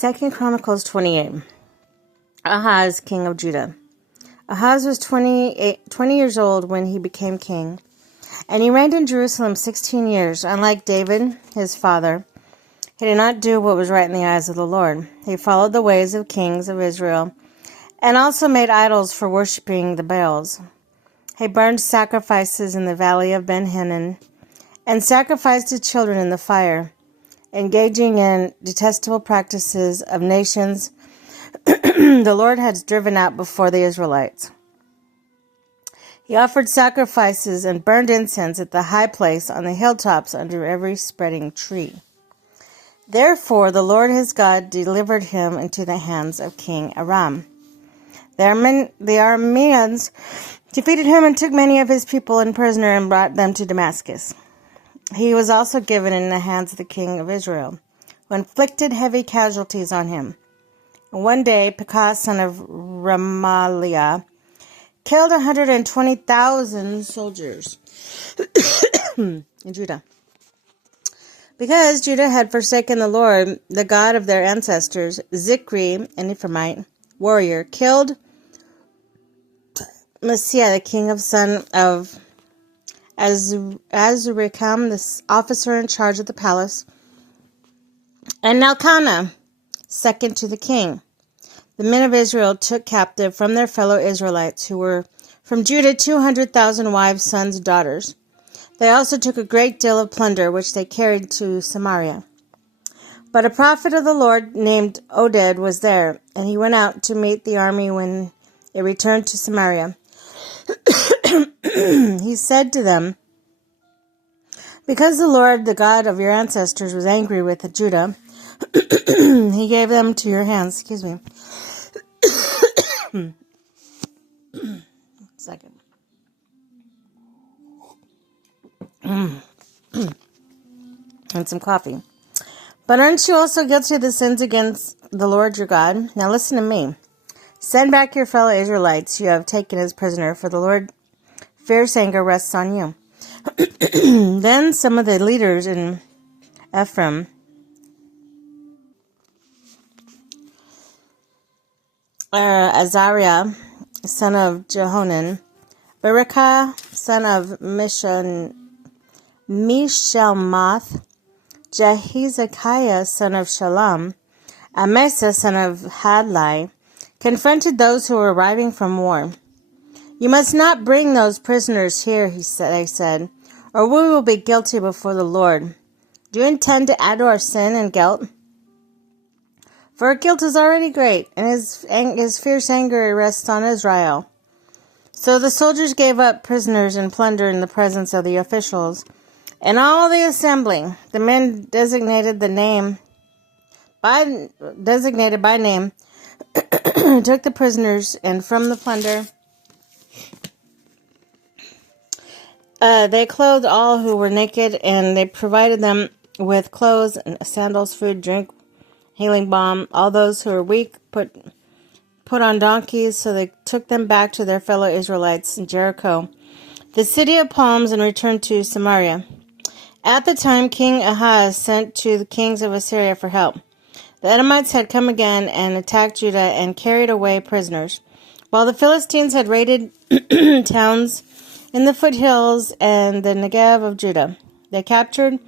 2 Chronicles 28. Ahaz, king of Judah. Ahaz was 20 years old when he became king, and he reigned in Jerusalem 16 years. Unlike David, his father, he did not do what was right in the eyes of the Lord. He followed the ways of kings of Israel, and also made idols for worshipping the Baals. He burned sacrifices in the valley of Ben Hinnom, and sacrificed his children in the fire, engaging in detestable practices of nations the Lord had driven out before the Israelites. He offered sacrifices and burned incense at the high place on the hilltops under every spreading tree. Therefore the Lord his God delivered him into the hands of King Aram. The Arameans defeated him and took many of his people in prisoner and brought them to Damascus. He was also given in the hands of the king of Israel, who inflicted heavy casualties on him. One day, Pekah, son of Remaliah, killed 120,000 soldiers in Judah. Because Judah had forsaken the Lord, the God of their ancestors, Zikri, an Ephraimite warrior, killed Messiah, the king of son of Azrikam, the officer in charge of the palace, and Elkanah, second to the king. The men of Israel took captive from their fellow Israelites who were from Judah 200,000 wives, sons, daughters. They also took a great deal of plunder, which they carried to Samaria. But a prophet of the Lord named Oded was there, and he went out to meet the army when it returned to Samaria. He said to them, "Because the Lord, the God of your ancestors, was angry with Judah, he gave them to your hands." Excuse me. Second. And some coffee. "But aren't you also guilty of the sins against the Lord your God? Now listen to me. Send back your fellow Israelites you have taken as prisoner, for the Lord's fierce anger rests on you." Then some of the leaders in Ephraim, Azariah, son of Jehonan, Berekah, son of Mishelmoth, Jehezekiah, son of Shalom, Amasa, son of Hadlai, confronted those who were arriving from war. "You must not bring those prisoners here," they said, "or we will be guilty before the Lord. Do you intend to add to our sin and guilt? For our guilt is already great, and his fierce anger rests on Israel." So the soldiers gave up prisoners and plunder in the presence of the officials and all the assembly. The men designated by name took the prisoners, and from the plunder they clothed all who were naked, and they provided them with clothes and sandals, food, drink, healing balm. All those who were weak put on donkeys, so they took them back to their fellow Israelites in Jericho, the city of palms, and returned to Samaria. At the time, King Ahaz sent to the kings of Assyria for help. The Edomites had come again and attacked Judah and carried away prisoners, while the Philistines had raided towns in the foothills and the Negev of Judah. They captured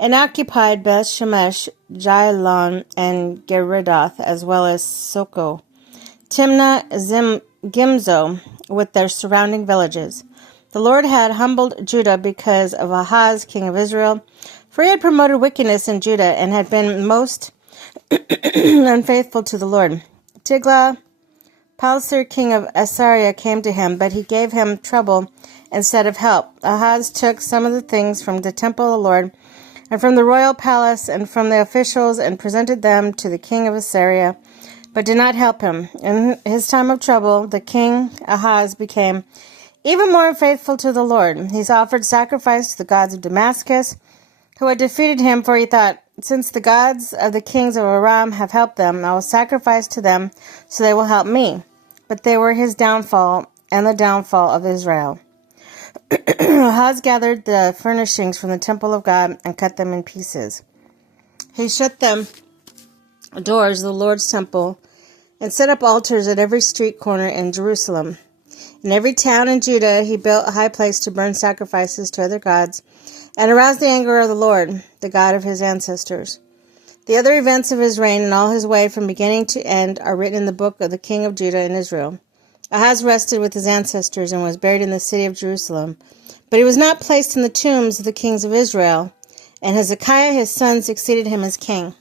and occupied Beth Shemesh, Jailon, and Geridoth, as well as Soko, Timnah, Gimzo, with their surrounding villages. The Lord had humbled Judah because of Ahaz, king of Israel, for he had promoted wickedness in Judah and had been most unfaithful to the Lord. Tiglath-Pileser, king of Assyria, came to him, but he gave him trouble instead of help. Ahaz took some of the things from the temple of the Lord and from the royal palace and from the officials and presented them to the king of Assyria, but did not help him. In his time of trouble, the king Ahaz became even more unfaithful to the Lord. He offered sacrifice to the gods of Damascus, who had defeated him, for he thought, "Since the gods of the kings of Aram have helped them, I will sacrifice to them, so they will help me." But they were his downfall and the downfall of Israel. Ahaz gathered the furnishings from the temple of God and cut them in pieces. He shut them doors of the Lord's temple and set up altars at every street corner in Jerusalem. In every town in Judah he built a high place to burn sacrifices to other gods and aroused the anger of the Lord, the God of his ancestors. The other events of his reign and all his way from beginning to end are written in the book of the king of Judah and Israel. Ahaz rested with his ancestors and was buried in the city of Jerusalem. But he was not placed in the tombs of the kings of Israel, and Hezekiah his son succeeded him as king.